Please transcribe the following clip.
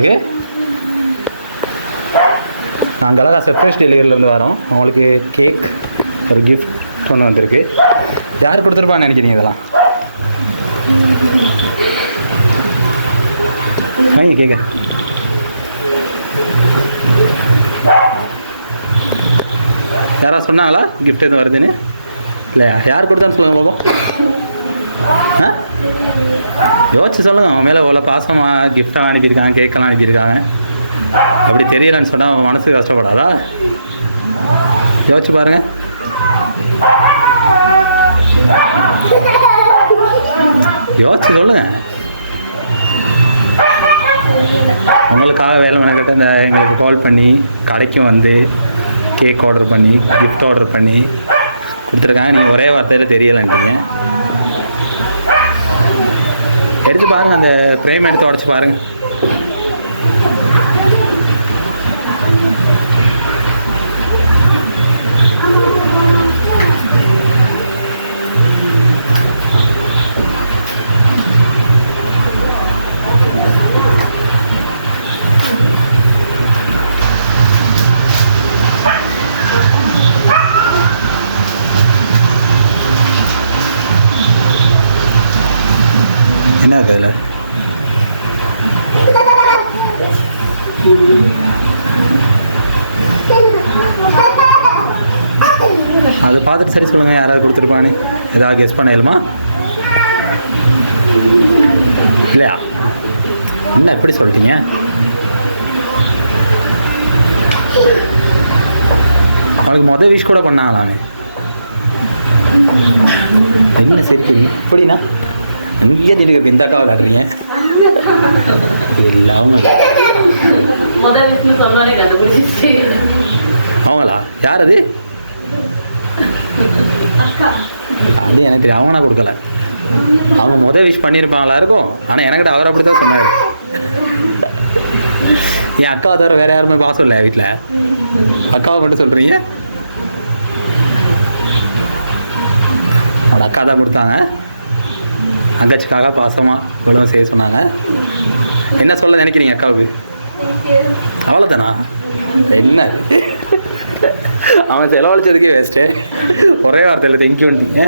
உங்களுக்கு. நாங்கள் தான் சர்ப்ரைஸ் டெலிவரியிலேருந்து வரோம். உங்களுக்கு கேக் ஒரு கிஃப்ட் ஒன்று வந்திருக்கு. யார் கொடுத்துருப்பான்னு நினைக்கிறீங்க இதெல்லாம்? வாங்க கேட்க. யாராவது சொன்னாங்களா கிஃப்ட் எதுவும் வருதுன்னு? இல்லையா? யார் கொடுத்தான்னு சொல்லுங்க போகும். யோசிச்சு சொல்லுங்க. அவன் மேலே இவ்வளோ பாசமாக கிஃப்டாக அனுப்பியிருக்காங்க, கேக்கெல்லாம் அனுப்பியிருக்காங்க. அப்படி தெரியலன்னு சொன்னால் அவன் மனசு கஷ்டப்படாதா? யோசிச்சு பாருங்க. யோசிச்சு சொல்லுங்க. உங்களுக்காக வேலை மெனக்கிட்ட இந்த எங்களுக்கு கால் பண்ணி கடைக்கும் வந்து கேக் ஆர்டர் பண்ணி கிஃப்ட் ஆர்டர் பண்ணி கொடுத்துருக்காங்க. நீங்கள் ஒரே வார்த்தையில் தெரியலை. நீங்கள் எடுத்து பாருங்கள். அந்த ஃப்ரேம் எடுத்து உடச்சி பாருங்கள். என்ன அதில் அதை பார்த்துட்டு சரி சொல்லுங்கள். யாராவது கொடுத்துருப்பான்னு ஏதாவது கெஸ் பண்ணலாமா? இல்லையா? என்ன எப்படி சொல்லிட்டீங்க? அவனுக்கு மொதல் விஷ் கூட பண்ணாங்களாமே. என்ன சரி இப்படின்னா இங்கே திடீர்னு இந்த அக்கா விளையாடுறீங்க. அவங்களா? யார் அது? அது எனக்கு தெரியும். அவனா கொடுக்கல. அவங்க முதல் விஷ் பண்ணியிருப்பாங்களா இருக்கும். ஆனால் எனக்கிட்ட அவர் அப்படி தான் சொன்னார். என் அக்காவை தவிர வேறு யாருமே பாசம் இல்லை வீட்டில். அக்காவை மட்டும் சொல்கிறீங்க. அவள் அக்கா தான் கொடுத்தாங்க. அங்காச்சிக்காக பாசமாக இவ்வளோ செய்ய சொன்னாங்க. என்ன சொல்ல நினைக்கிறீங்க அக்காவுக்கு? அவ்வளோதானா? என்ன அவன் செலவழிச்சதுக்கே வேஸ்ட்டு. ஒரே வார்த்தையில் தேங்க்யூ வந்துட்டீங்க.